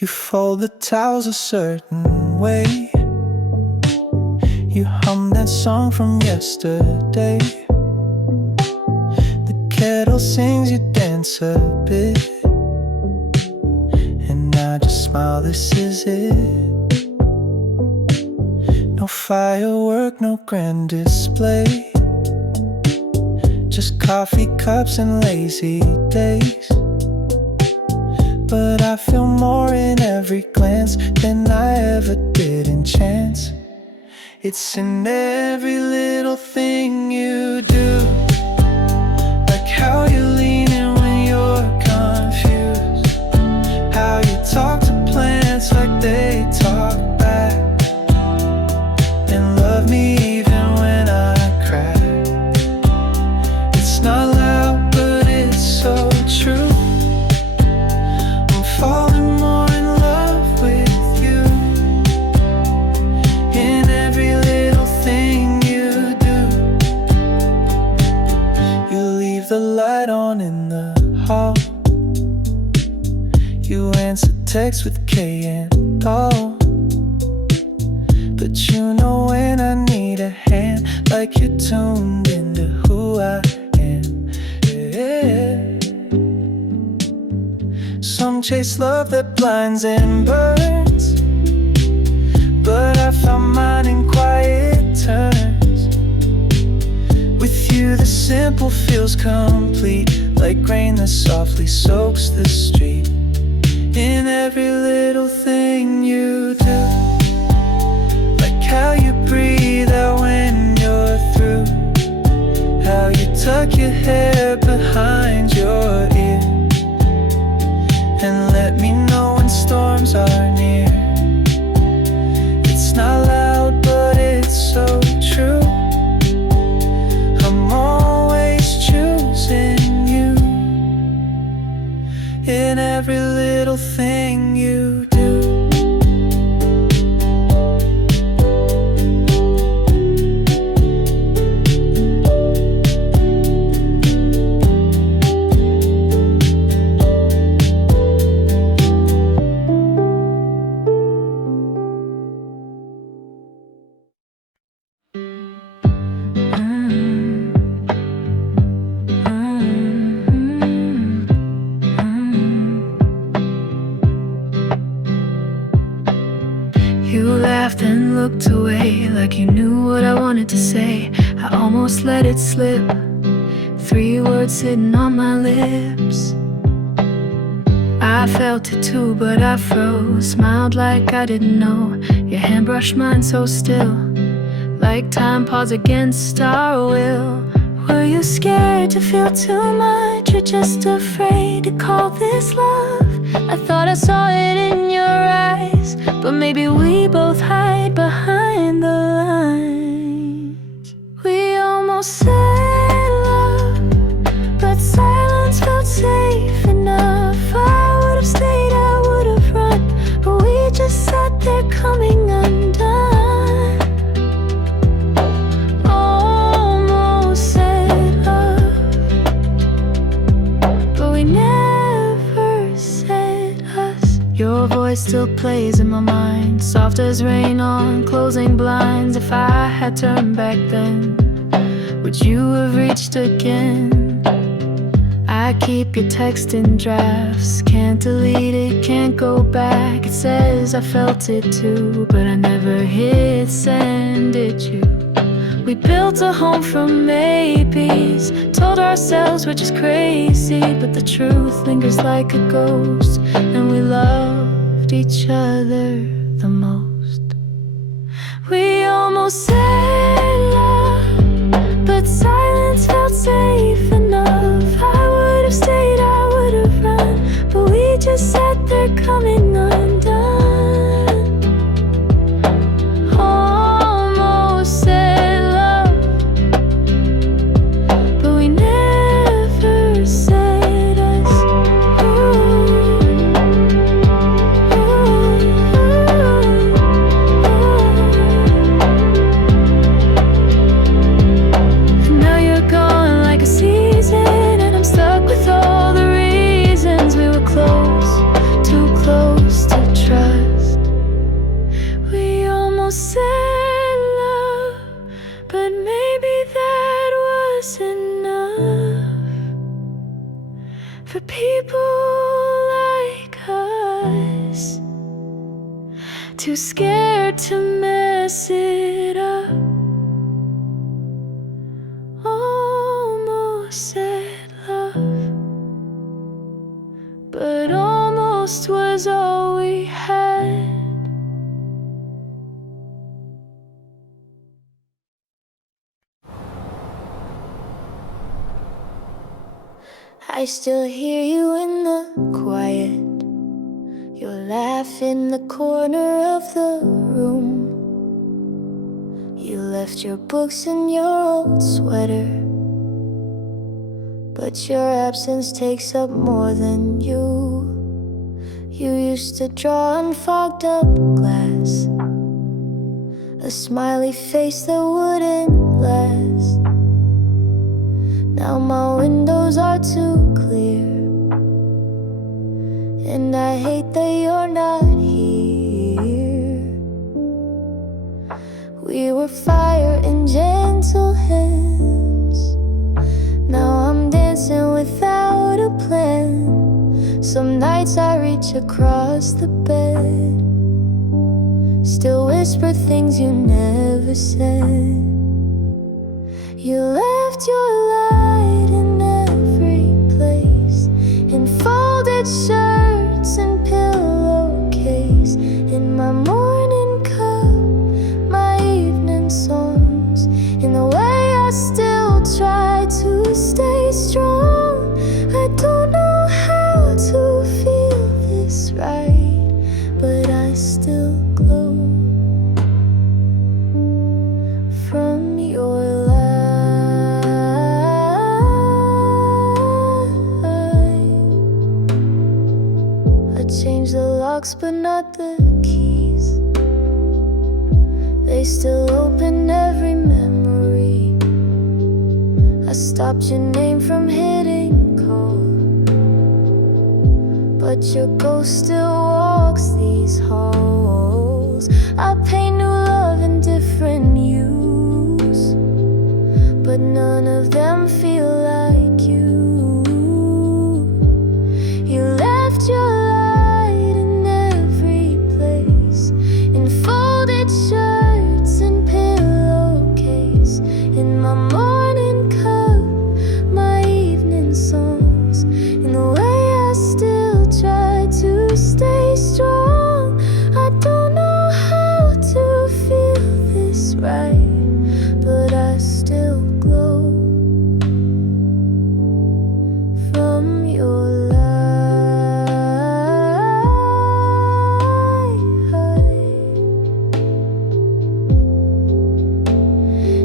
You fold the towels a certain way. You hum that song from yesterday. The kettle sings, you dance a bit, and I just smile, this is it. No firework, no grand display, just coffee cups and lazy days. But I feel more in every glance than I ever did in chance. It's in every little thing you do, like how you lean in when you're confused, how you talk to plants like they talk back, and love me even when I crack. It's not loud, but it's so true. I'm falling more in love with you, in every little thing you do. You leave the light on in the hall, you answer text with K and all, but you know when I need a hand, like you're tuned into who I am. Yeah. Some chase love that blinds and burns, but I found mine in quiet turns. With you the simple feels complete, like rain that softly soaks the street. In every little thing you do, like how you breathe out when you're through, how you tuck your hair behind your ear, and let me know when storms are near. It's not loud, but it's so true. I'm always choosing you, in every little thing you do. You laughed and looked away, like you knew what I wanted to say. I almost let it slip, 3 words sitting on my lips. I felt it too, but I froze, smiled like I didn't know. Your hand brushed mine so still, like time paused against our will. Were you scared to feel too much, or just afraid to call this love? I thought I saw it in your eyes, but maybe we both hide behind the lines. We almost said love, but silence felt safe enough. I would've stayed, I would've run, but we just sat there coming undone. Almost said love, but we never said us. Your voice still plays in my mind, soft as rain on closing blinds. If I had turned back then, would you have reached again? I keep your text in drafts, can't delete it, can't go back. It says I felt it too, but I never hit send, did you? We built a home from maybes, told ourselves we're just crazy, but the truth lingers like a ghost, and we loved each other the most. We almost said love, but silence felt safe enough. I would've stayed, I would've run, but we just sat there coming undone. Almost said love, but we never said us. too scared to mess it up. Almost said love, but almost was all we had. I still hear you in the quiet, your laugh in the corner of the room. You left your books in your old sweater, but your absence takes up more than you. You used to draw on fogged up glass, a smiley face that wouldn't last. Now my windows are too clear, and I hate that you're not here. We were fire in gentle hands. Now I'm dancing without a plan. Some nights I reach across the bed, still whisper things you never said. You left your light in every place, in folded shirts and pillowcase, in my morning cup, my evening songs, in the way I still try to stay strong. I don't know how to feel this right, but I still glow from your light. I changed the locks but not the keys. They still open every memory. I stopped your name from hitting call, but your ghost still walks these halls. I paint new love in different hues, but none of them feel like you. You left your light in every place, in folded shirts and pillowcase, in my morning cup, my evening songs, in the way I still try to stay strong. I don't know how to feel this right, but I still glow from your light.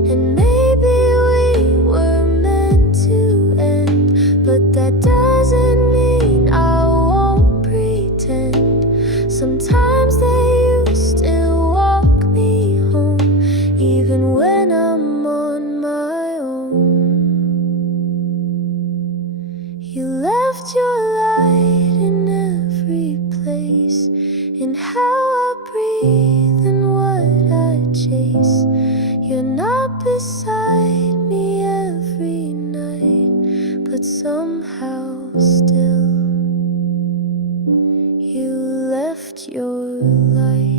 And maybe we were meant to end, but that doesn't mean I won't pretend. Sometimes you still walk me home, even when I'm on my own. You left your light in every place, in how I breathe and what I chase. You're not beside me every night, but somehow still you left your light.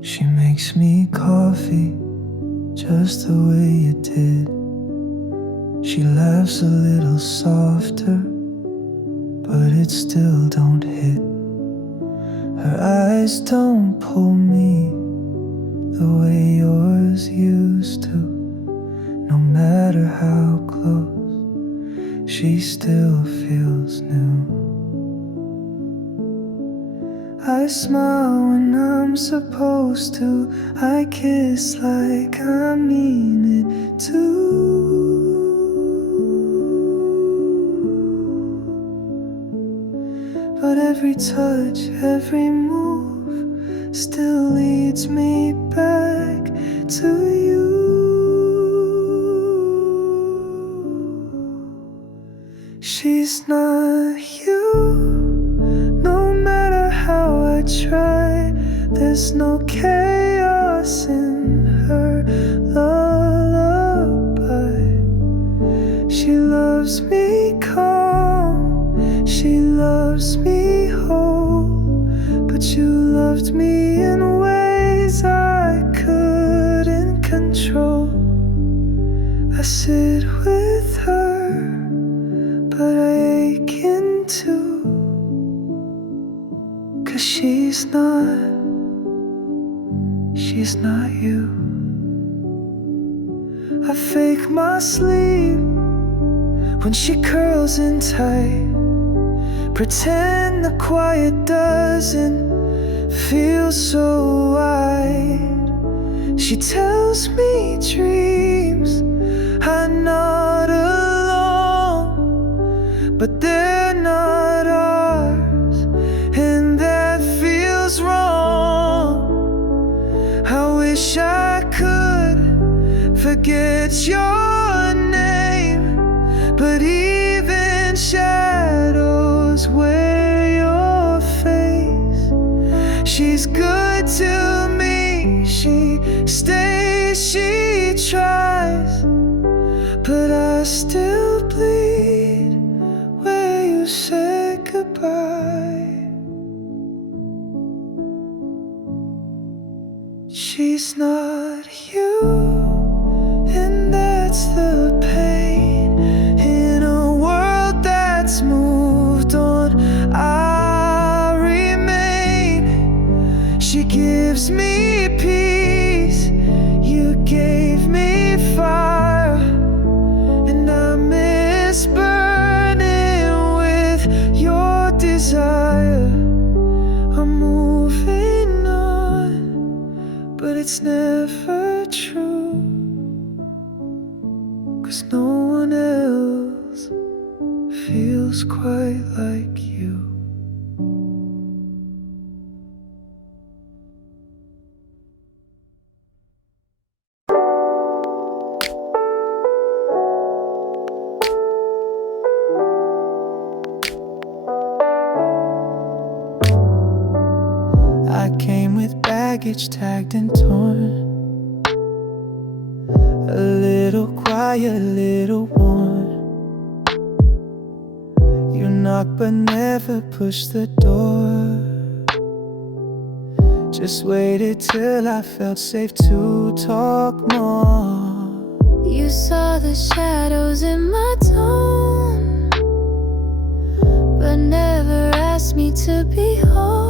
She makes me coffee just the way you did. She laughs a little softer, but it still don't hit. Her eyes don't pull me the way yours used to. No matter how close, she still feels new. I smile when I'm supposed to. I kiss like I mean it too. But every touch, every move still leads me back to you. She's not you. No matter how I try, there's no chaos in her lullaby. She loves me calm, she loves me whole, but you loved me in ways I couldn't control. I sit with her, but I ache in too, 'cause she's not you. I fake my sleep when she curls in tight, pretend the quiet doesn't feel so wide. She tells me dreams are not alone, but they're not ours, and that feels wrong. I wish I could forget your name, but even shadows wear your face. She's good to me, she stays, she tries, but I still bleed where you said goodbye. She's not you, and that's the pain. In a world that's moved on, I remain. She gives me peace, you gave me fire, and I miss burning with your desire. I'm moving on, but it's never true, 'cause no one else feels quite like you. I came with baggage tagged and torn, a little quiet, a little warm. You knocked but never pushed the door, just waited till I felt safe to talk more. You saw the shadows in my tone, but never asked me to be whole.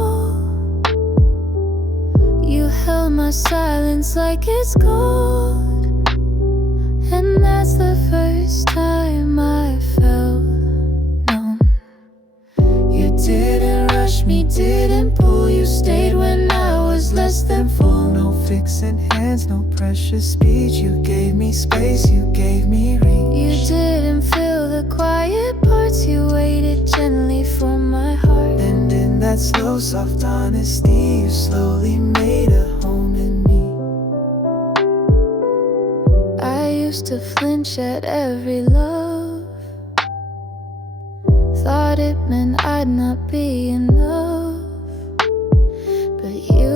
You held my silence like it's gold, and that's the first time I felt known. You didn't rush me, didn't pull. You stayed when I was less than full. No fixing hands, no precious speech. You gave me space, you gave me reach. You didn't feel the quiet parts, you waited gently for my heart. And in that slow, soft honesty, you slowly made a home in me. I used to flinch at every love, thought it meant I'd not be enough, but you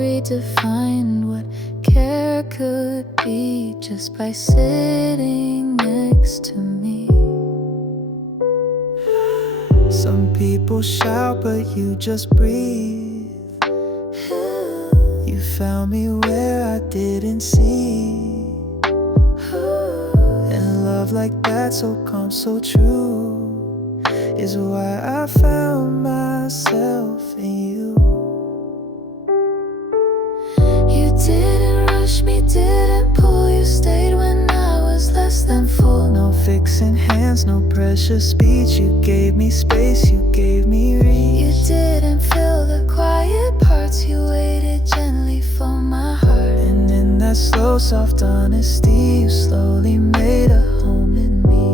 redefined what care could be just by sitting next to me. Some people shout, but you just breathe. You found me where I didn't see, and love like that, so calm, so true, is why I found myself in you. You didn't rush me, didn't pull. You stayed when I was less than full. No fixing hands, no precious speech. You gave me space, you gave me reach. You didn't feel the quiet parts, you waited gently for my heart. And in that slow, soft honesty, you slowly made a home in me.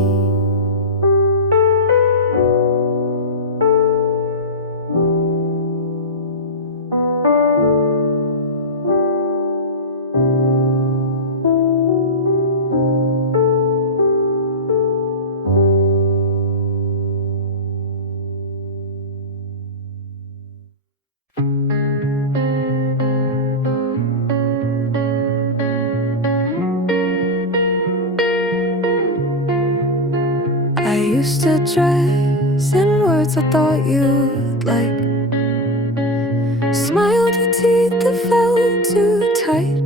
a dress and words I thought you'd like. Smiled with teeth that felt too tight.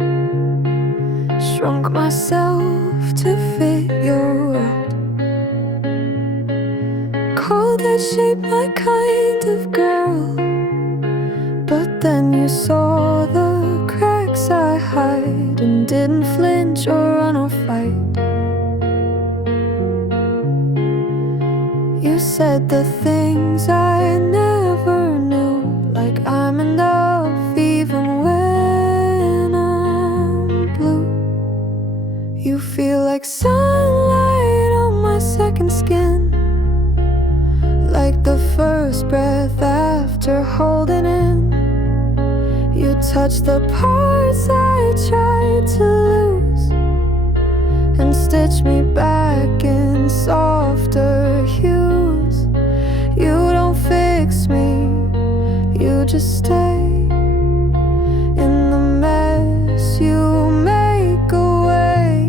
Shrunk myself to fit your world. Called that shape my kind of girl. But then you saw the cracks I hide and didn't flinch or run or fight. You said the things I never knew, like I'm enough even when I'm blue. You feel like sunlight on my second skin, like the first breath after holding in. You touch the parts I tried to lose and stitch me back in softer hues. You don't fix me, you just stay in the mess you make away.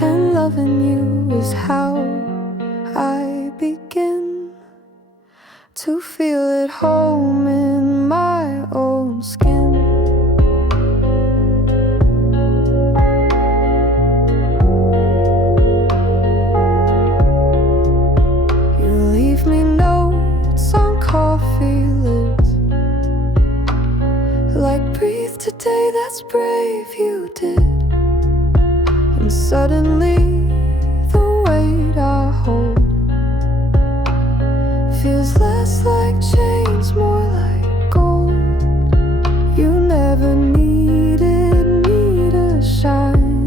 And loving you is how I begin to feel at home in my own skin. You leave me notes on coffee lids, like breathe today, that's brave, you did. And suddenly the weight I hold feels less like chains, more like gold. You never needed me to shine.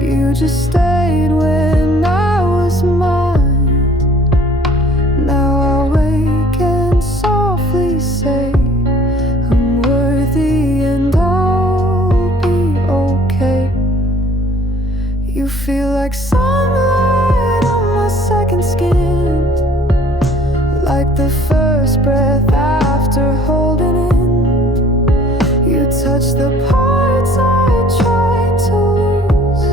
You just stayed when I was mine. Now I wake and softly say I'm worthy and I'll be okay. You feel like sunlight on my second skin, like the first breath after holding in. You touch the parts I tried to lose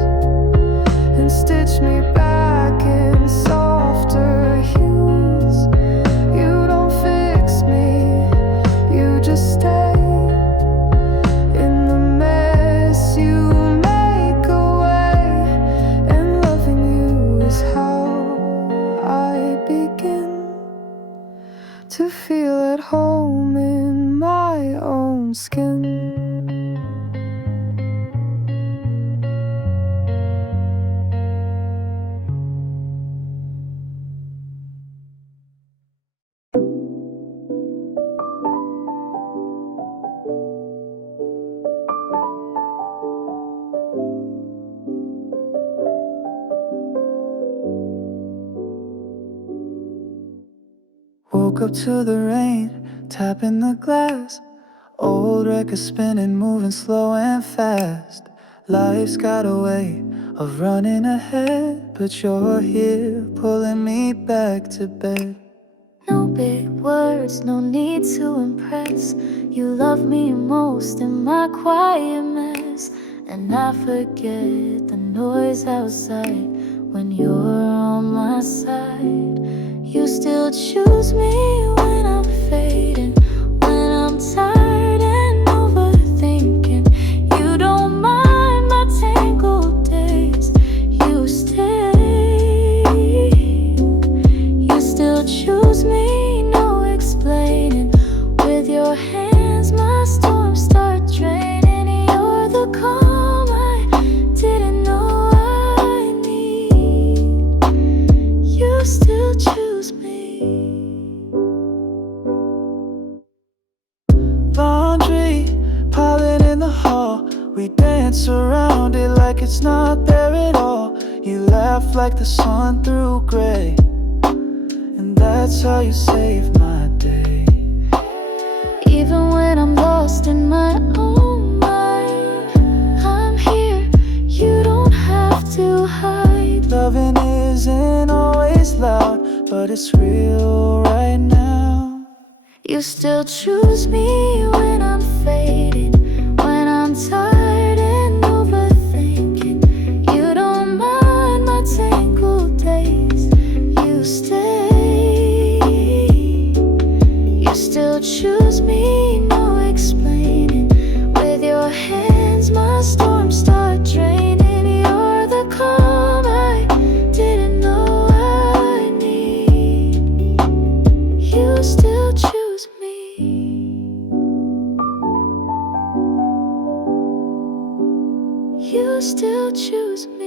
and stitch me back in softer hues. You don't fix me, you just stay in the mess you make away. And loving you is how I begin to feel at home in my own skin. Woke up to the rain, tapping the glass. Old record spinning, moving slow and fast. Life's got a way of running ahead, but you're here pulling me back to bed. No big words, no need to impress. You love me most in my quiet mess, and I forget the noise outside when you're on my side. You still choose me when I'm fading, when I'm tired and overthinking. You don't mind my tangled days, you stay. You still choose me, no explaining. With your hands my storms start draining. You're the calm I didn't know I need. You still choose me. Laundry piling in the hall, we dance around it like it's not there at all. You laugh like the sun through gray, and that's how you save my day. Even when I'm lost in my own mind, I'm here, you don't have to hide. Loving isn't always loud, but it's real right now. You still choose me when I'm fading, when I'm tired and overthinking. You don't mind my tangled days, you you stay. You still choose me, no explaining. With your hands my storms start draining. You're the calm I didn't know I need. You still choose me. You still choose me.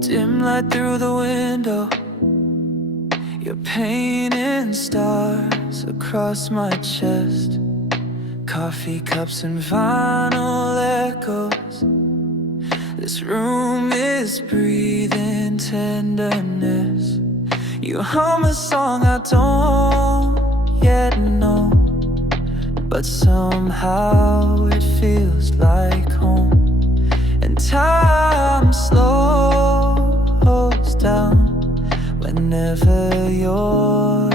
Dim light through the window, you're painting stars across my chest. Coffee cups and vinyl echoes. This room is breathing tenderness. You hum a song I don't yet know, but somehow it feels like home. And time slows down whenever you're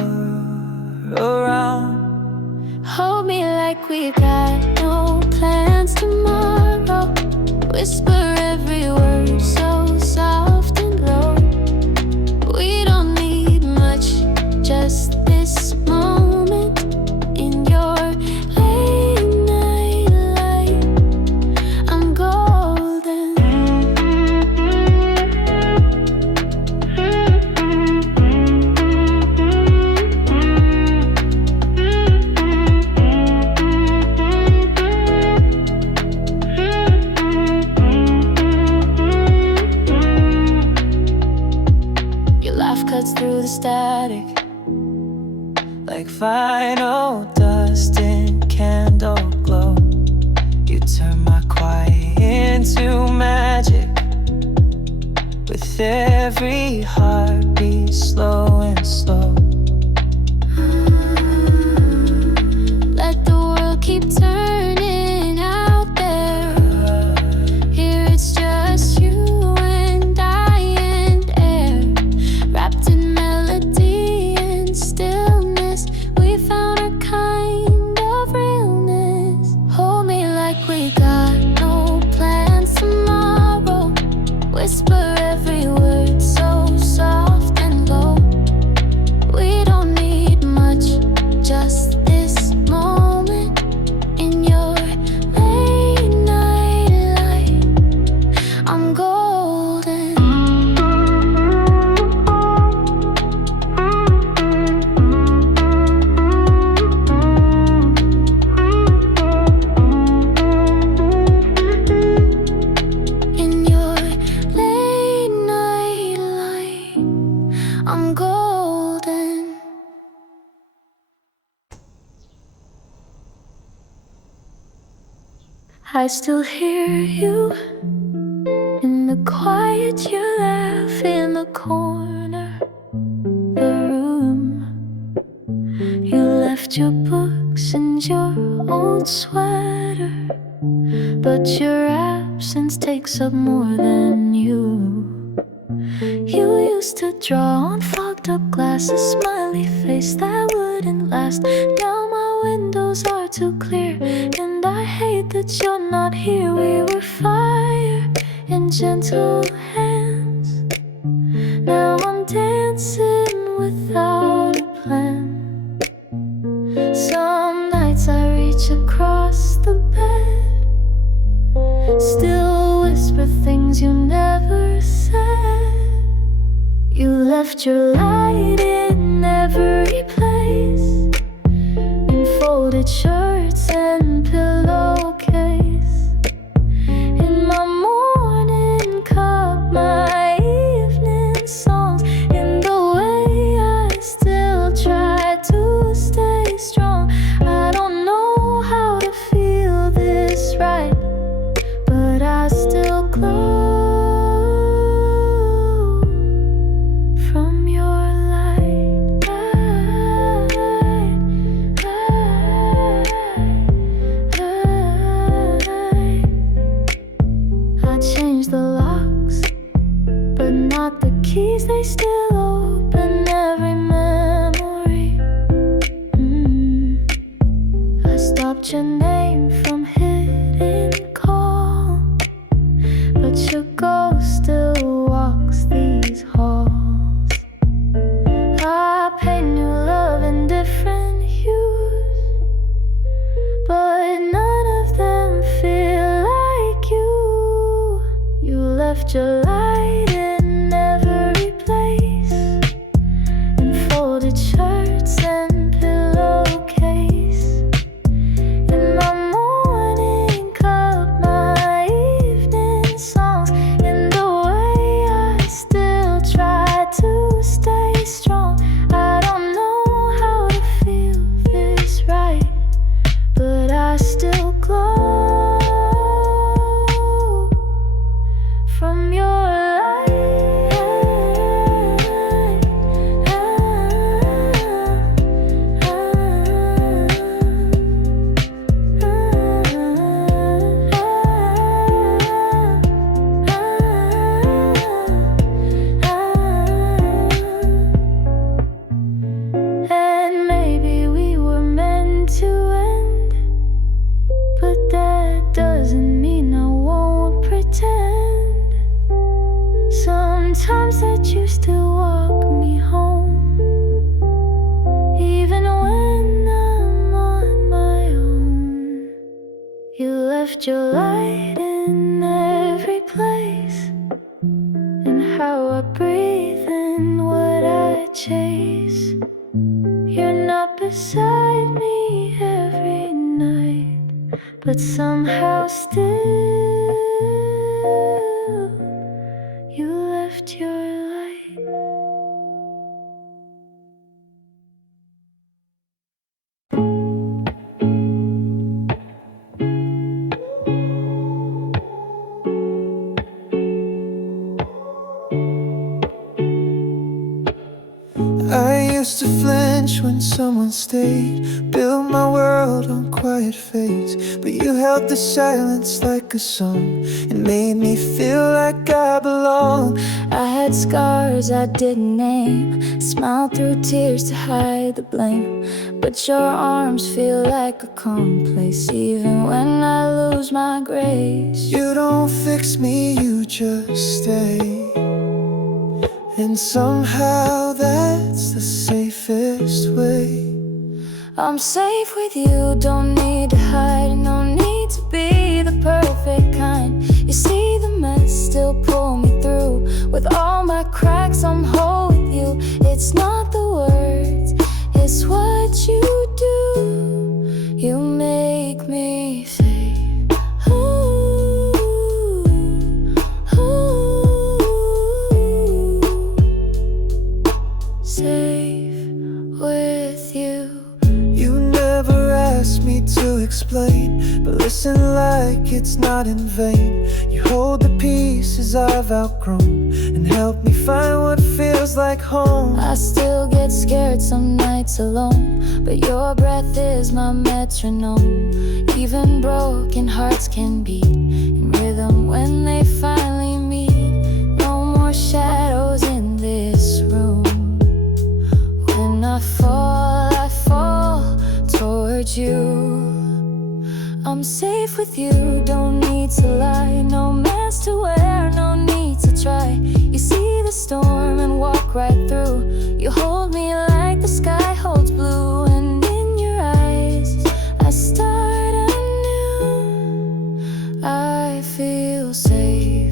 around. Hold me like we got no plans tomorrow. Whisper every word so soft and low. We don't need much, just this moment in your late night light. I'm golden. Your laugh cuts through the static Like vinyl dust in candle glow. You turn my quiet into magic. With every heartbeat, slow and slow. Let the world keep turning out there. Here it's just you and I and air. Wrapped in melody and stillness, we found our kind of realness. Hold me like we got no plans tomorrow. Whisper every word so soft and low. We don't need much, just this moment in your late night light. I'm golden. In your late night light, I'm golden. I still hear you in the quiet. You laugh in the corner the room. You left your books and your old sweater, but your absence takes up more than you. You used to draw on fogged up glass, a smiley face that wouldn't last. Now my windows are too clear, and I hate that you're not here. We were fire in gentle hands. Now I'm dancing without a plan. Some nights I reach across the bed, still whisper things you never said. You left your light in every place, in folded shirts and pillowcase. In my morning cup, my evening songs. In the way I still try to stay strong. I don't know how to feel this right, but I still glow from your light. left your light in every place, in folded shirts and pillowcase, in my morning cup, my evening songs, in the way I still try to stay strong. I don't know how to feel this right, but I still glow from your light. And maybe we were meant to end, but that doesn't mean I won't pretend sometimes that you still walk me home, even when I'm on my own. You left your light in every place, in how I breathe and what I chase. You're not beside me every night, but somehow still you left your light. I used to flinch when someone stayed, built my world on quiet fades, but you held the silence like a song and made me feel like I belong. I had scars I didn't name, smiled through tears to hide the blame, but your arms feel like a calm place, even when I lose my grace. You don't fix me, you just stay, and somehow that's the safest way. I'm safe with you, don't need to hide, no need to be the perfect kind. You see the mess, still pull me through. With all my cracks, I'm whole with you. It's not the words, it's what you do. You make me safe. Ooh, ooh, safe with you. You never asked me to explain, but listen like it's not in vain. You hold the pieces I've outgrown and help me find what feels like home. I still get scared some nights alone, but your breath is my metronome. Even broken hearts can beat in rhythm when they finally meet. No more shadows in this room. When I fall towards you. I'm safe with you, don't need to lie. No mask to wear, no need to try. You see the storm and walk right through. You hold me like the sky holds blue, and in your eyes I start anew. I feel safe.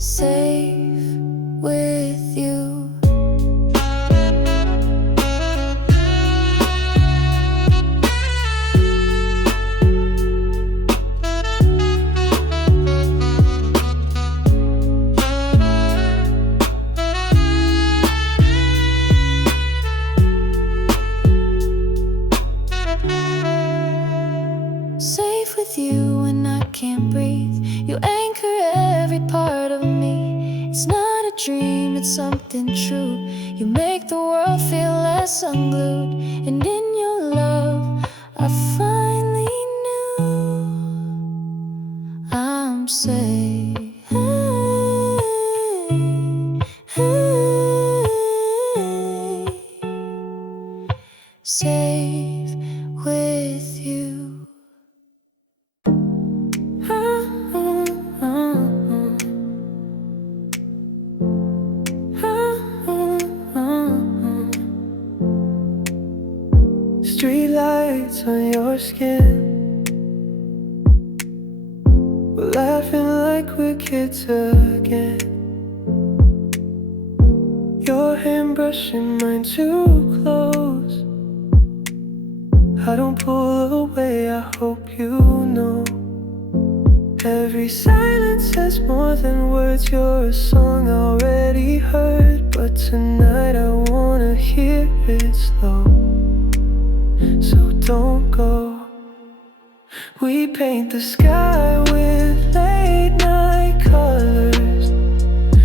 Safe with you. Safe with you when I can't breathe. You anchor every part of me. It's not a dream, it's something true. You make the world feel less unglued. And in your love, I finally knew I'm safe. Safe with you. Street lights on your skin. We're laughing like we're kids again. Your hand brushing mine too close. I don't pull away, I hope you know. Every silence says more than words. You're a song I already heard, but tonight I wanna hear it slow. So don't go. We paint the sky with late night colors,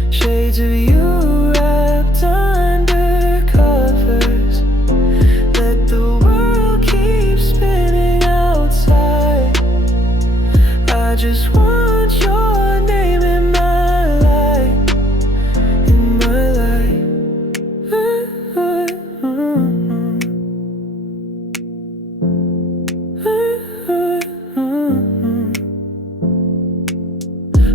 shades of you wrapped under covers. Let the world keep spinning outside. I just want your name in my life, in my life.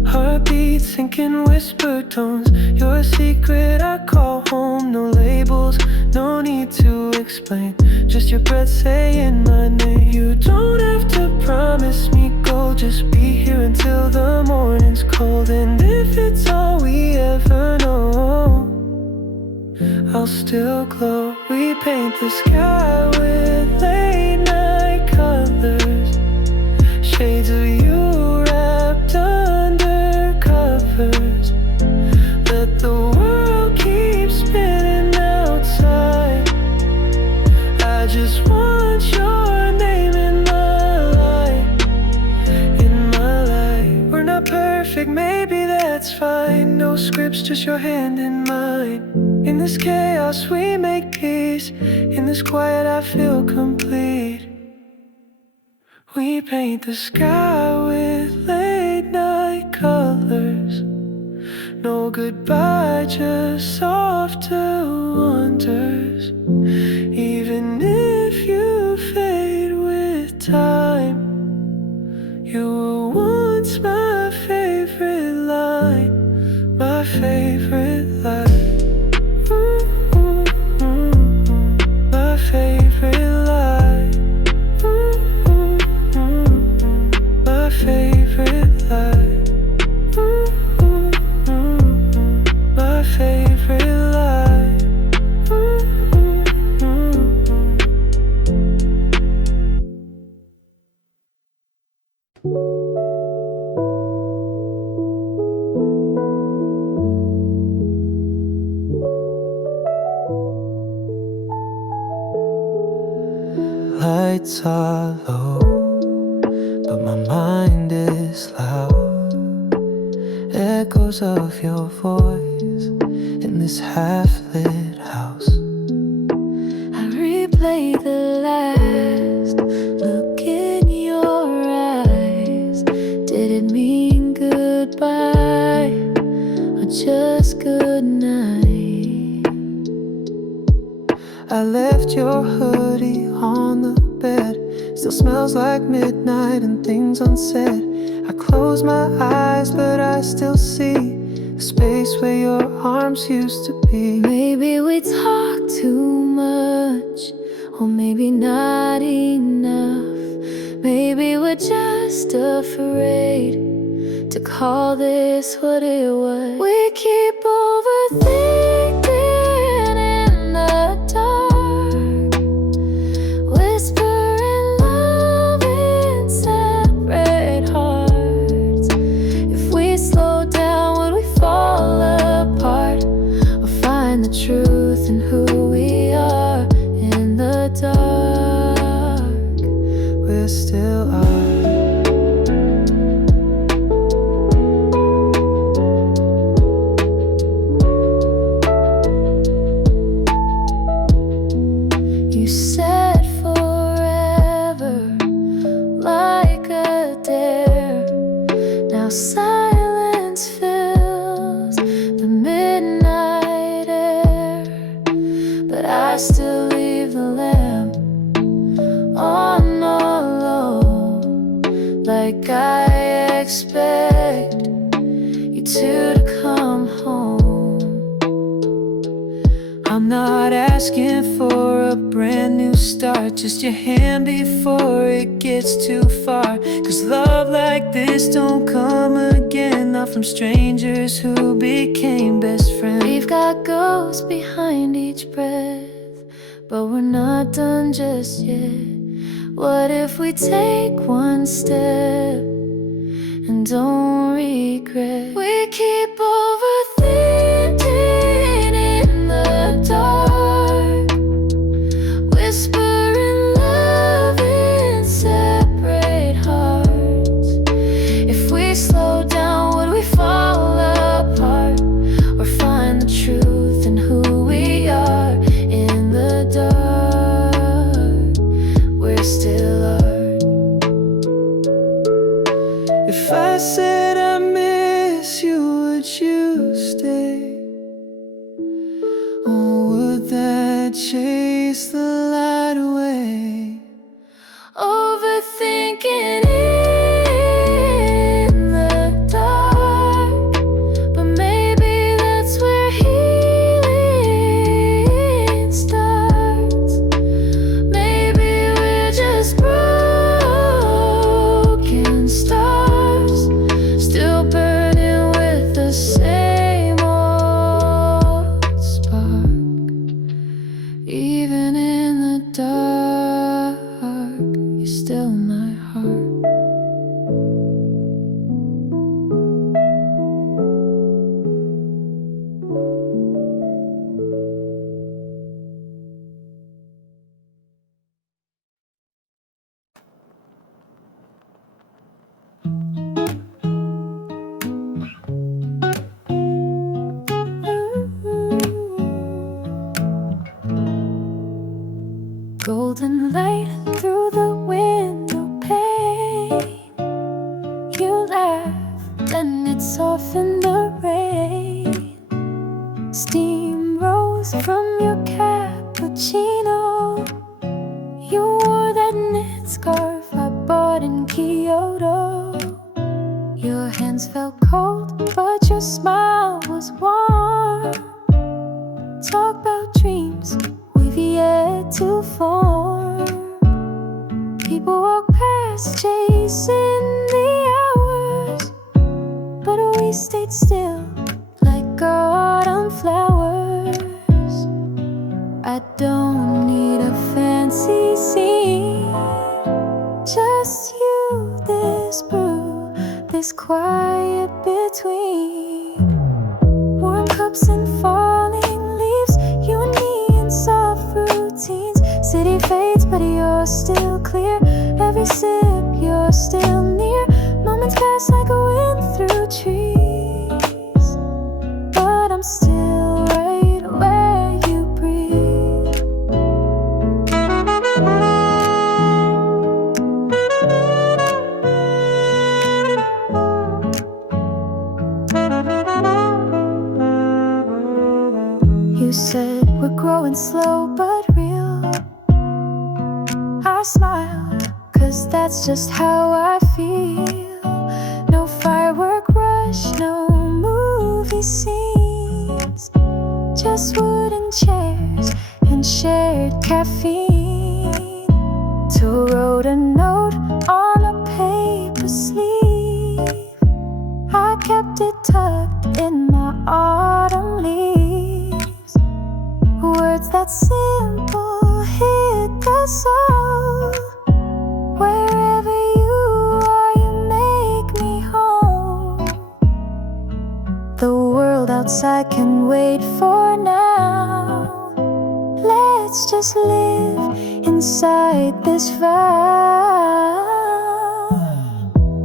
Heartbeats sinking whisper tones. You're a secret I call home. No labels, no need to explain. Just your breath saying my name. You don't have to promise me gold. Just be here until the morning's cold. And if it's all we ever know, I'll still glow. We paint the sky with late night colors, shades of you wrapped under covers. Let the world keep spinning outside. I just want your name in my life, in my life. We're not perfect, maybe that's fine. No scripts, just your hand in mine. In this chaos we make peace. In this quiet I feel complete. We paint the sky with late night colors. No goodbye, just softer wonders. Even if you fade with time, you were once my favorite line, my favorite line. My favorite line. My favorite line. My favorite line. Lights are low, but my mind is loud. Echoes of your voice in this half-lit house. I replay the last look in your eyes. Did it mean goodbye or just good night? I left your hoodie on the bed. Still smells like midnight and things unsaid. I close my eyes but I still see the space where your arms used to be. Maybe we talk too much, or maybe not enough. Maybe we're just afraid to call this what it was. We keep overthinking in the dark, whispering love in separate hearts. If we slow down, would we fall apart, or find the truth in who we are in the dark? We still are. You said forever, like a dare. Now silence fills the midnight air, but I still leave the lamp on all low, like I expect you to come home. I'm I'm not asking for a brand new start, just your hand before it gets too far. 'Cause love like this don't come again, not from strangers who became best friends. We've got ghosts behind each breath, but we're not done just yet. What if we take one step and don't regret? We keep overthinking in the dark, whispering love in separate hearts. If we slow down, would we fall apart, or find the truth in who we are? In the dark, we're still art. If I said I miss you, would you stay? Or would that chase the light away? Overthinking in the dark, but maybe that's where healing starts. Maybe we're just broken stars, still burning with the same old spark. Even in the dark, you're still my heart. Golden light through the window pane. You laugh, then it softened the rain. Steam rose from your cappuccino. You wore that knit scarf I bought in Kyoto. Your hands felt cold, but your smile was warm. Talk about dreams we've yet to form. People walk past chasing the hours, but we stayed still like autumn flowers. I don't need a fancy scene, just you, this brew, this quiet between. Warm cups and falling leaves, you and me in soft routines. City fades, but you're still clear. Every sip, you're still near. Moments pass like a wind through trees, but I'm still right where you breathe. You said we're growing slow but real. I smile, 'cause that's just how I feel. No firework rush, no movie scenes, just wooden chairs and shared caffeine. To wrote a note on a paper sleeve. I kept it tucked in my autumn leaves. Words that simple hit the soul. Wherever you are, you make me home. The world outside can wait for now. Let's just live inside this vow.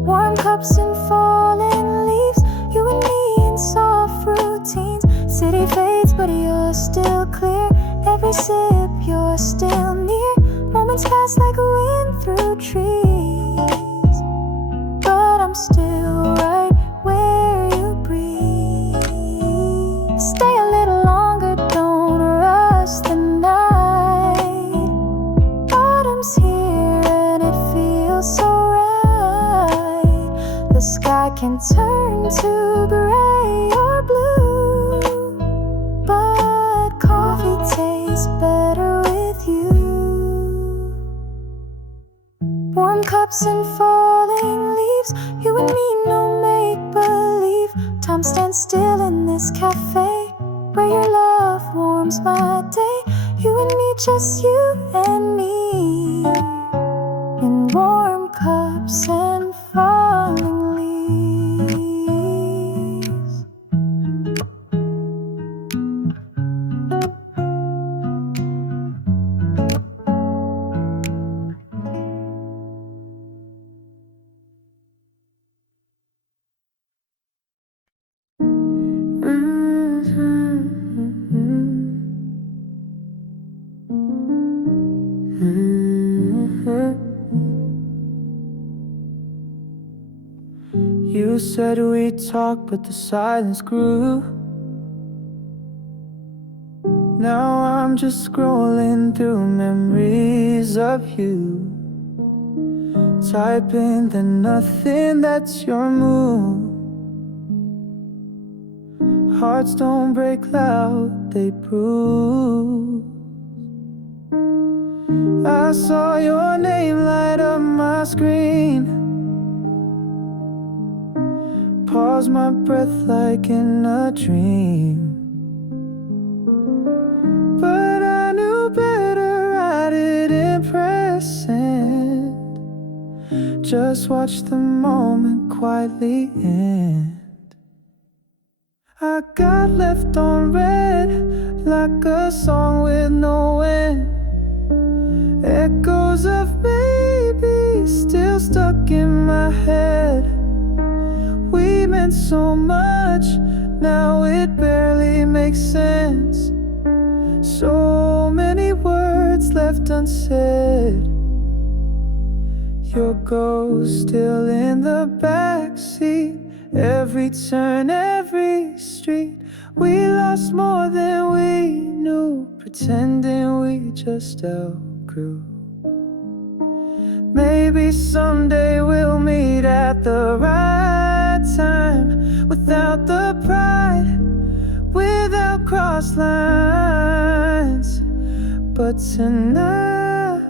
Warm cups and falling leaves, you and me in soft routines. City fades, but you're still clear. Every sip, you're still near. Moments pass like a wind through trees, but I'm still right where you breathe. Stay a little longer, don't rush the night. Autumn's here and it feels so right. The sky can turn to gray or blue, but coffee better with you. Warm cups and falling leaves, you and me, no make-believe. Time stands still in this cafe, where your love warms my day. You and me, just you and me, in warm cups and falling leaves. You said we'd talk, but the silence grew. Now I'm just scrolling through memories of you. Typing the nothing, that's your move. Hearts don't break loud, they bruise. I saw your name light up my screen. Pause my breath like in a dream. But I knew better, I didn't press it. Just watch the moment quietly end. I got left on red, like a song with no end. Echoes of maybe still stuck in my head. We meant so much, now it barely makes sense. So many words left unsaid. Your ghost still in the backseat. Every turn, every street. We lost more than we knew, pretending we just outgrew. Maybe someday we'll meet at the right time, without the pride, without cross lines. But tonight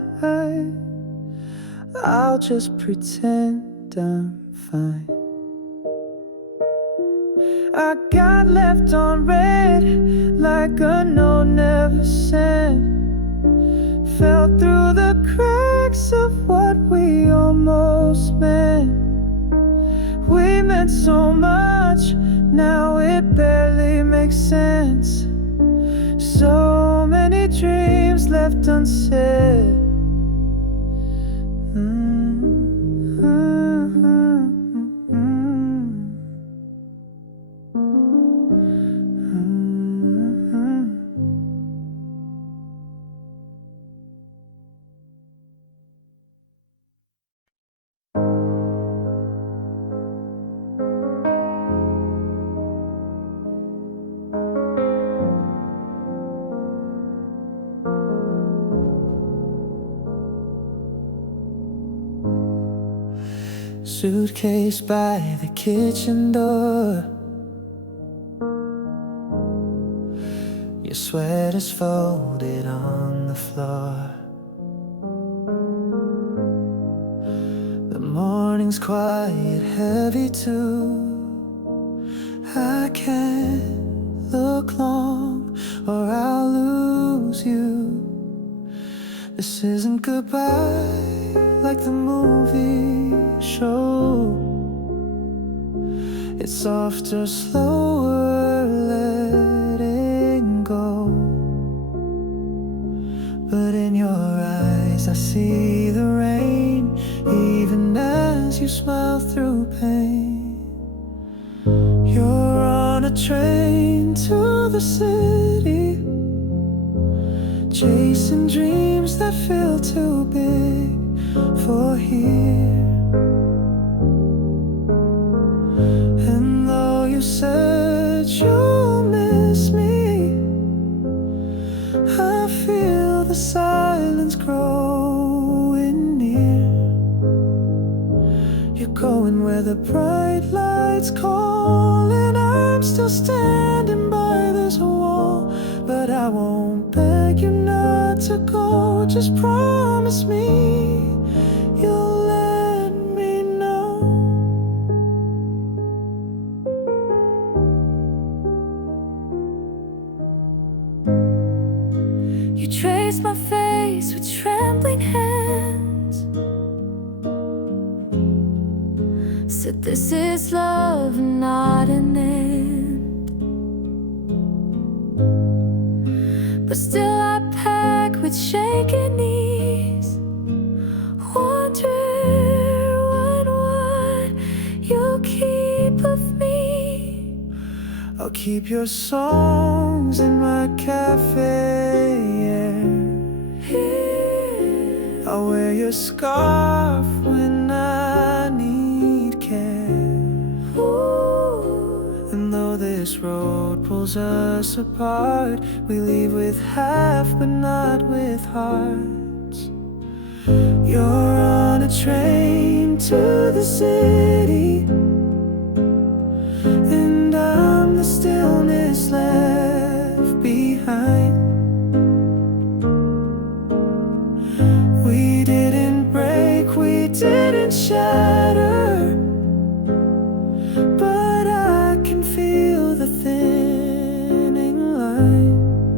I'll just pretend I'm fine. I got left on red, like a note never sent. Fell through the cracks of what we almost meant. We meant so much, now it barely makes sense. So many dreams left unsaid. Suitcase by the kitchen door. Your sweater's folded on the floor. The morning's quiet, heavy too. I can't look long or I'll lose you. This isn't goodbye like the movie show. It's softer, slower letting go. But in your eyes I see the rain, even as you smile through pain. You're on a train to the city, chasing dreams that feel too big for here. And though you said you'll miss me, I feel the silence growing near. You're going where the bright lights call, and I'm still standing by this wall. But I won't beg you now, just promise me you'll let me know. You traced my face with trembling hands, said this is love, not an end. But still I pack with shaking knees, wondering what you'll keep of me. I'll keep your songs in my cafe, yeah. I'll wear your scarf when I need care. And though this road pulls us apart, we leave with half but not with hearts. You're on a train to the city, and I'm the stillness left behind. We didn't break, we didn't shatter, but I can feel the thinning line.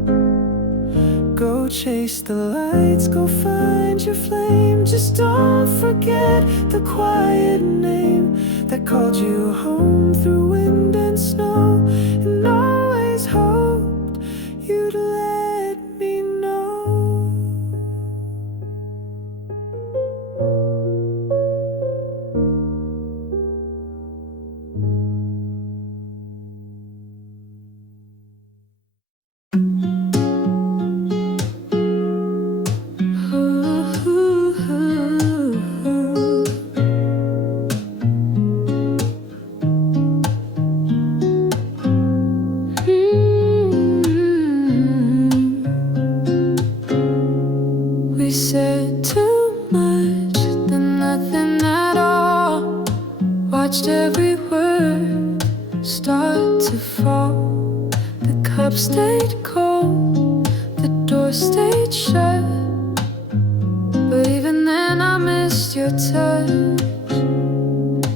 Go chase the lights, go find your flame. Just don't forget the quiet name that called you home through wind and snow, and always hoped you'd let me know. We said too much, then nothing at all. Watched every word start to fall. The cup stayed cold, the door stayed shut. But even then I missed your touch.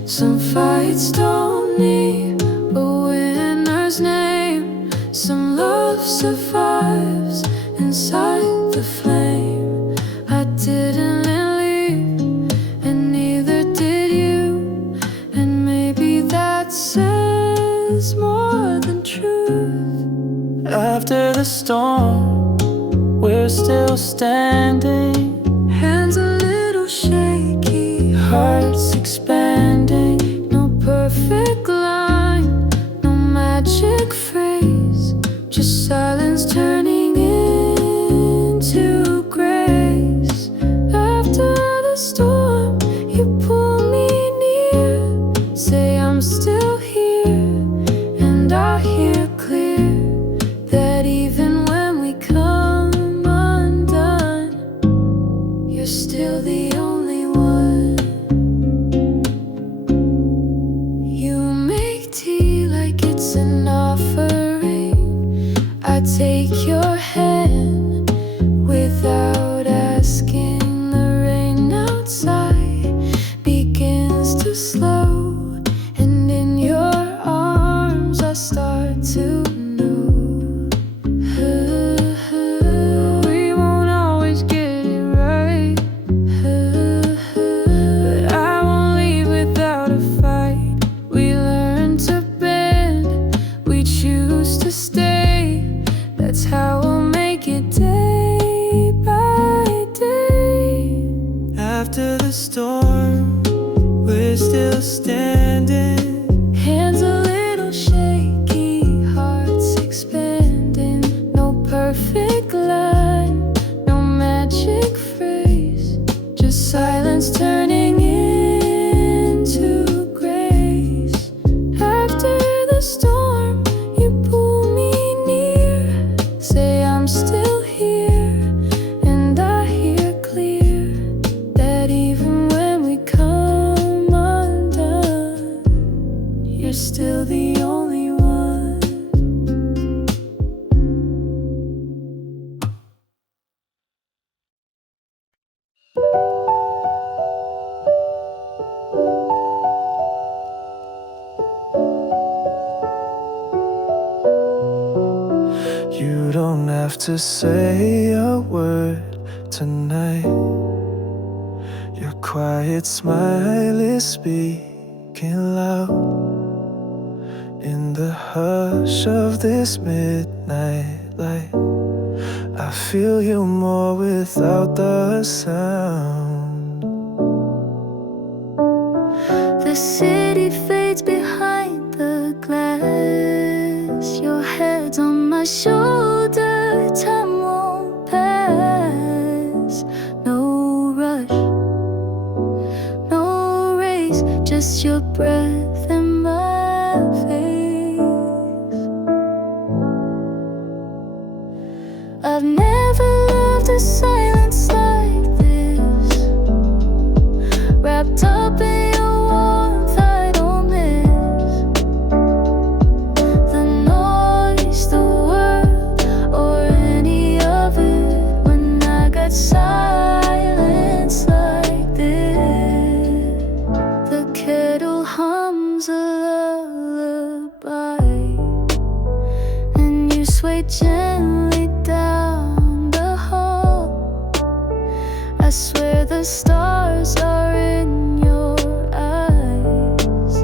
Some fights don't need a winner's name. Some love survives inside the flame. I didn't leave, and neither did you. And maybe that says more than truth. After the storm, we're still standing, Hands a little shaky, hearts expanding. no perfect line, no magic phrase, just silence turning into grace. After the storm, you pull me near, say I'm still here, and I hear clear that even when we come undone, you're still the only one. to say a word tonight. Your quiet smile is speaking loud in the hush of this midnight light. I feel you more without the sound. The city fades behind the glass. Your head's on my shoulder, time won't pass. No rush, no race, just your breath in my face. I've never loved a silence like this, wrapped up in your warmth I don't miss. The noise, the world, or any of it. When I got silence like this, the kettle hums a lullaby, and you sway gently down the hall. I swear the stars are in your eyes,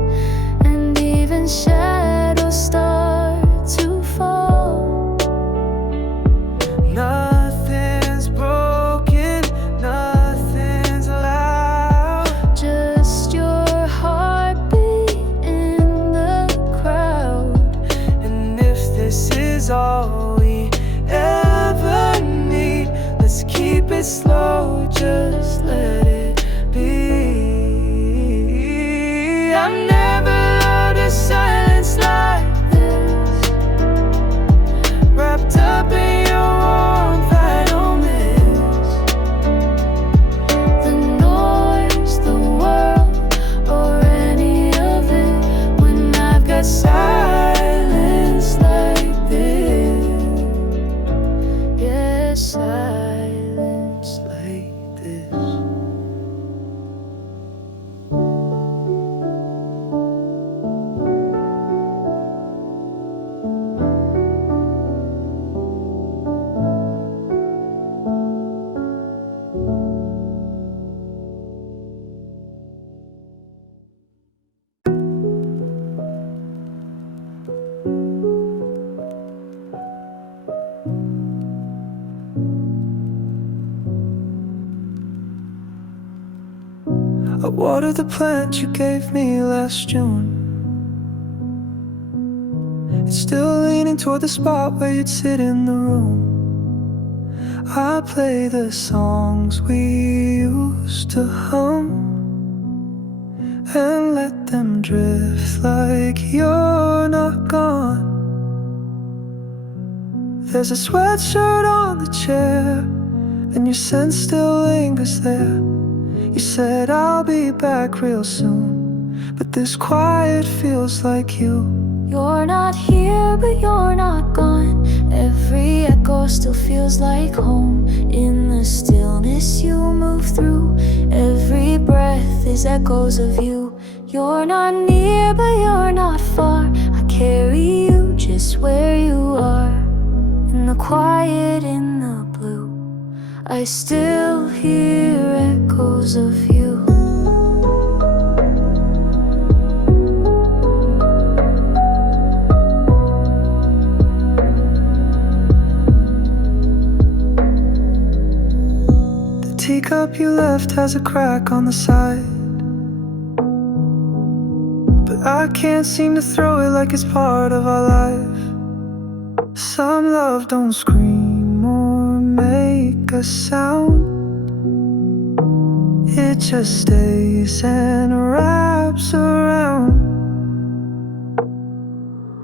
and even shadows start to fall. Nothing's broken, nothing's loud. Just your heartbeat in the crowd. And if this is all we ever need, let's keep it slow, just let it be. I've never loved a silence like this, wrapped up in your warmth I don't miss. The noise, the world, or any of it. When I've got silence like this, yeah, silence Like this. I watered the plant you gave me last June. It's still leaning toward the spot where you'd sit in the room. I play the songs we used to hum and let them drift like you're not gone. There's a sweatshirt on the chair, and your scent still lingers there. You said I'll be back real soon, but this quiet feels like you. You're not here, but you're not gone. Every echo still feels like home. In the stillness you move through, every breath is echoes of you. You're not near, but you're not far. I carry you just where you are. In the quiet, in the blue, I still hear echoes of you. The teacup you left has a crack on the side, but I can't seem to throw it like it's part of our life. Some love don't scream or make a sound, it just stays and wraps around.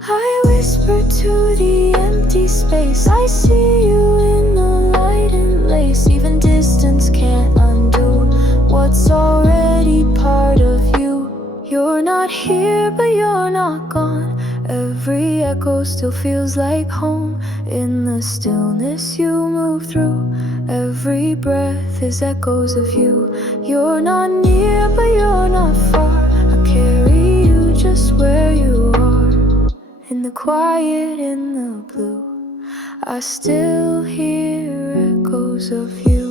I whisper to the empty space, I see you in the light and lace. Even distance can't undo what's already part of you. You're not here, but you're not gone. Every echo still feels like home. In the stillness you move through, every breath is echoes of you. You're not near, but you're not far. I carry you just where you are. In the quiet, in the blue, I still hear echoes of you.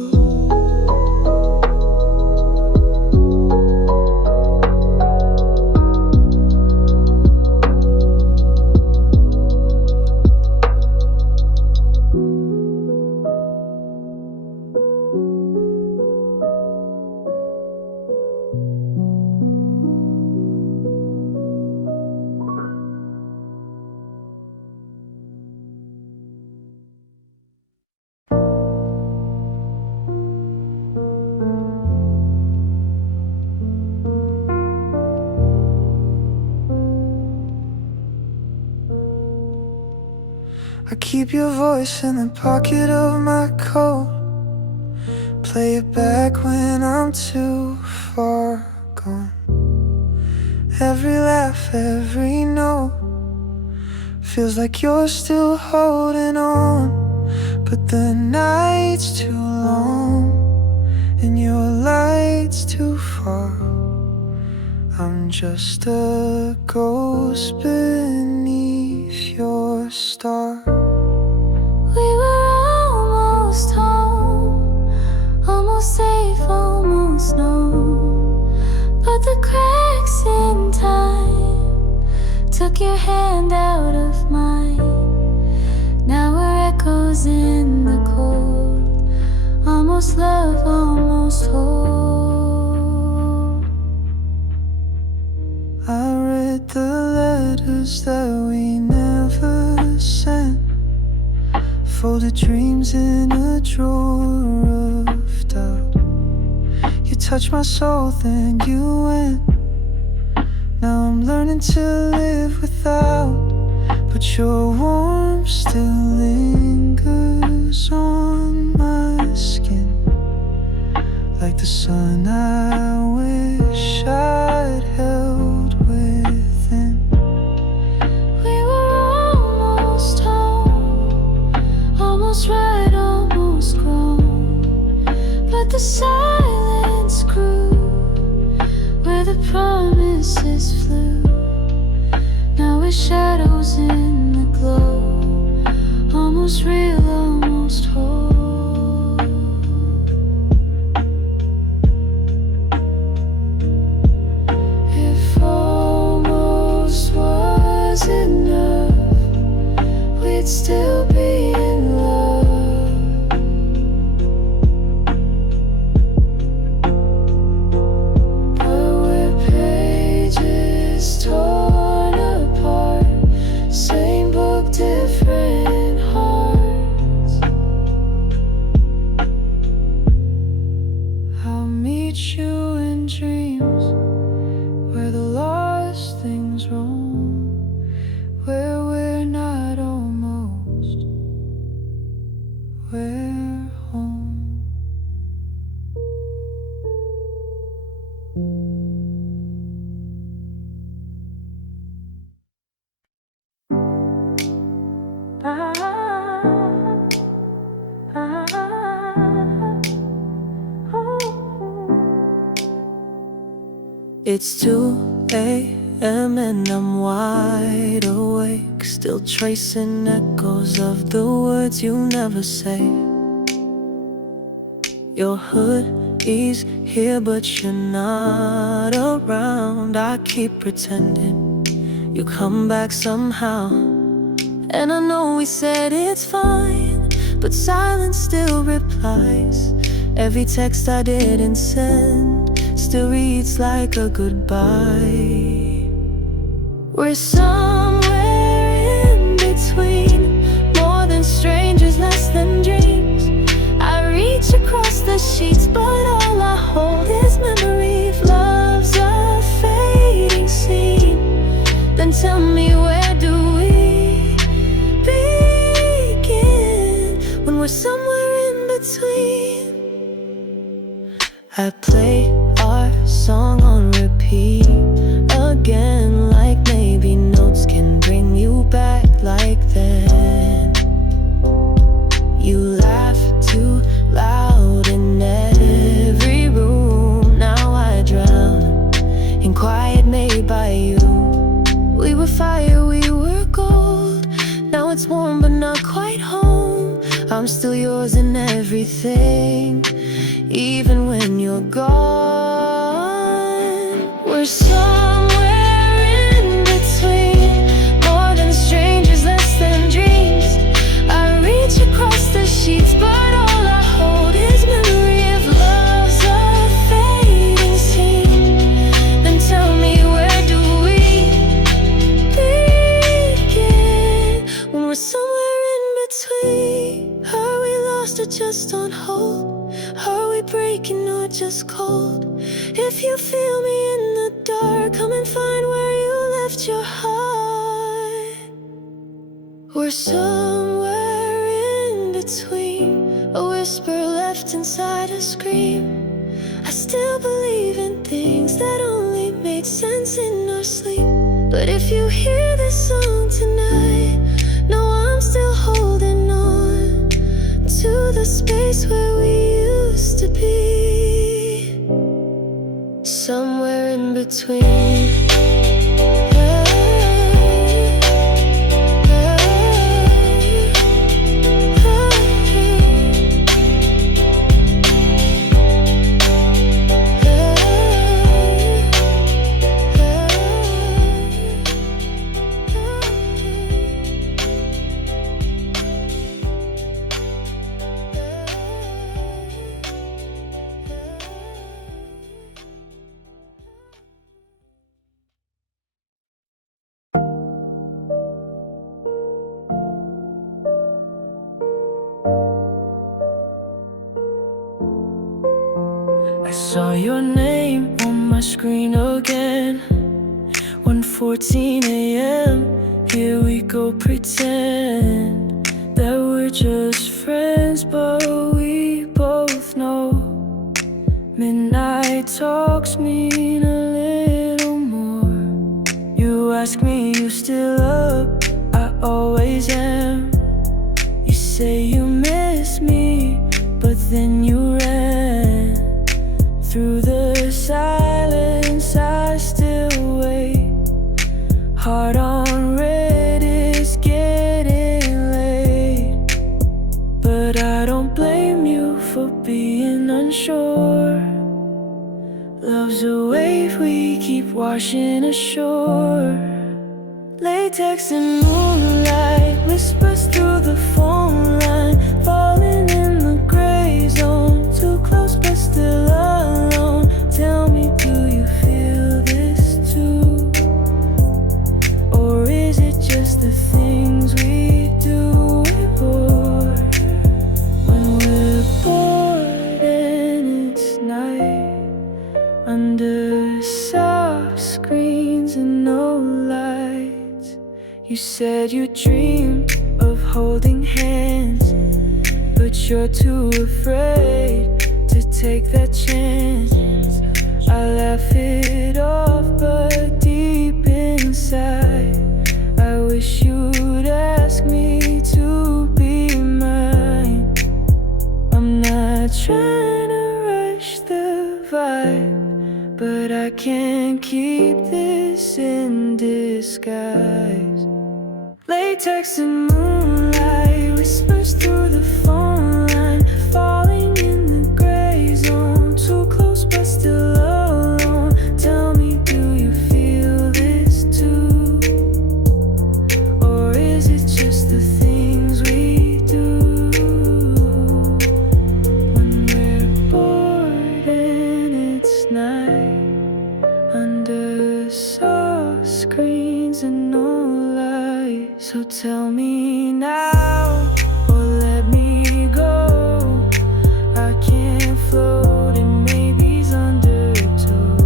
I keep your voice in the pocket of my coat, play it back when I'm too far gone. Every laugh, every note feels like you're still holding on. But the night's too long and your light's too far. I'm just a ghost beneath your star. We were almost home, almost safe, almost known. But the cracks in time took your hand out of mine. Now we're echoes in the cold, almost love, almost hope. I read the letters that we never sent, folded dreams in a drawer of doubt. You touched my soul, then you went. Now I'm learning to live without, but your warmth still lingers on my skin, like the sun I wish I'd held within. We were almost home, almost right, almost grown. But the silence grew where the promises flew. Now we're shadows in the glow, almost real, almost whole. If almost was enough, we'd still be in love. But we're pages torn apart, same book, different hearts. I'll meet you in dreams where the lost things roam, where we're not almost, we're home. It's 2 a.m. and I'm wide awake, still tracing echoes of the words you never say. Your hood is here but you're not around. I keep pretending you come back somehow, and I know we said it's fine, but silence still replies. Every text I didn't send still reads like a goodbye. We're somewhere in between, more than strangers, less than dreams. I reach across the sheets, but all I hold is memory of love's a fading scene. Then tell me, where do we begin when we're somewhere in between? I play our song on repeat again, like maybe notes can bring you back like then. You laugh too loud in every room. Now I drown in quiet made by you. We were fire, we were gold. Now it's warm but not quite home. I'm still yours in everything, even when you're gone. We're somewhere in between, more than strangers, less than dreams. I reach across the sheets, but all I hold is memory of love's a fading scene. Then tell me, where do we begin? When we're somewhere in between, are we lost or just on hold? Are we breaking or just cold? If you feel me in the dark, come and find where you left your heart. We're somewhere in between, a whisper left inside a scream. I still believe in things that only made sense in our sleep. But if you hear this song tonight, know I'm still holding on to the space where we used to be. Somewhere in between. I saw your name on my screen again. 1:14 a.m. Here we go, pretend that we're just friends, but we both know midnight talks mean a little more. You ask me, you still up? I always am. You say you miss me, but then you ran. Through the silence, I still wait. Heart on red, it's getting late. But I don't blame you for being unsure. Love's a wave we keep washing ashore. Latex and moonlight, whispers through the phone line. Falling in the gray zone, too close but still alone. Tell me, do you feel this too? Or is it just the things we do? We're bored when we're bored and it's night. Under soft screens and no lights. You said you dreamed of holding hands, but you're too afraid to take that chance. I laugh it off, but deep inside I wish you'd ask me to be mine. I'm not trying to rush the vibe, but I can't keep this in disguise. Latex and moonlight, whispers through the phone line. Falling in the gray zone, too close but still alone. Tell me, do you feel this too? Or is it just the things we do? When we're bored and it's night. Under soft screens and no light. So tell me now, or let me go. I can't float in maybe's undertow.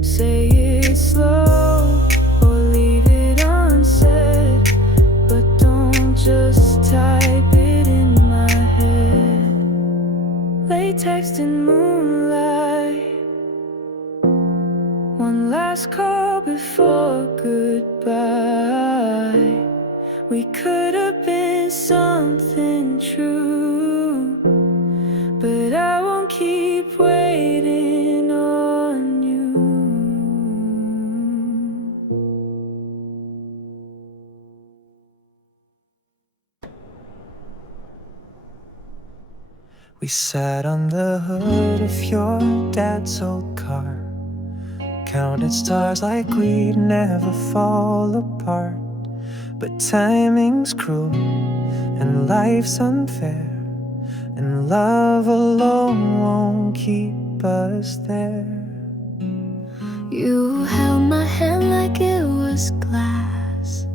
Say it slow, or leave it unsaid. But don't just type it in my head. Latex and moonlight. One last call before goodbye. We could have been something true, but I won't keep waiting on you. We sat on the hood of your dad's old car, counted stars like we'd never fall apart. But timing's cruel and life's unfair, and love alone won't keep us there. You held my hand like it was glass,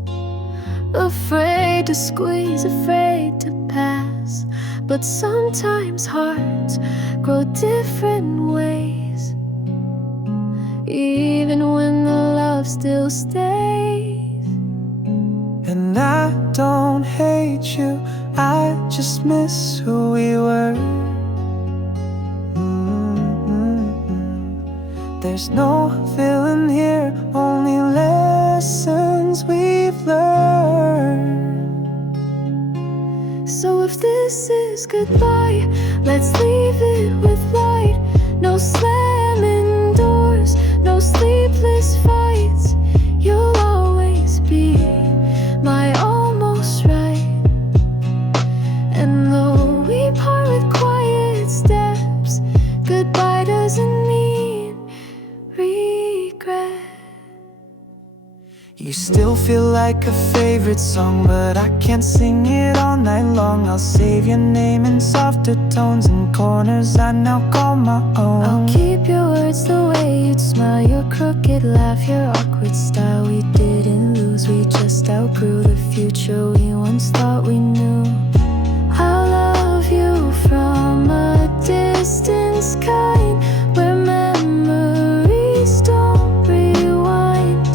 afraid to squeeze, afraid to pass. But sometimes hearts grow different ways, even when the love still stays. And I don't hate you, I just miss who we were. There's no villain here, only lessons we've learned. So if this is goodbye, let's leave it with light. No slamming doors, no sleepless fights. You'll always be my almost right. And though we part with quiet steps, goodbye doesn't mean regret. You still feel like a favorite song, but I can't sing it all night long. I'll save your name in softer tones and corners I now call my own. I'll keep your words the way you'd smile, your crooked laugh, your awkward style. We didn't lose, we just outgrew the future we once thought we knew. I'll love you from a distance kind, where memories don't rewind.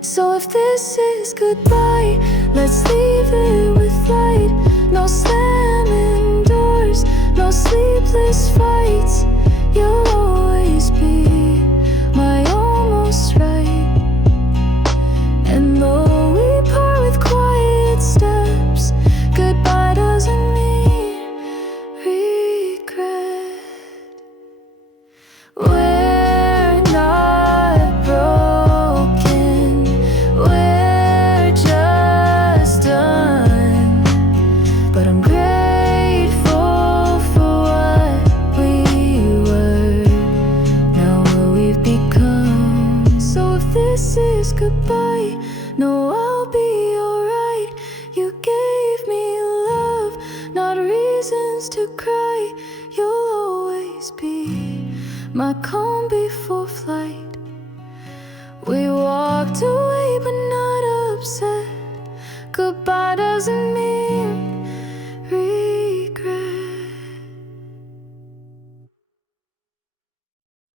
So if this is goodbye, let's leave it with light. No slamming doors, no sleepless fights. You'll always be my almost right. And though we part with quiet steps, goodbye doesn't mean regret. We're not broken, we're just done. But I'm grateful for what we were, now what we've become. So if this is goodbye, no, I'll be alright. You gave me love, not reasons to cry. You'll always be my calm before flight. We walked away but not upset. Goodbye doesn't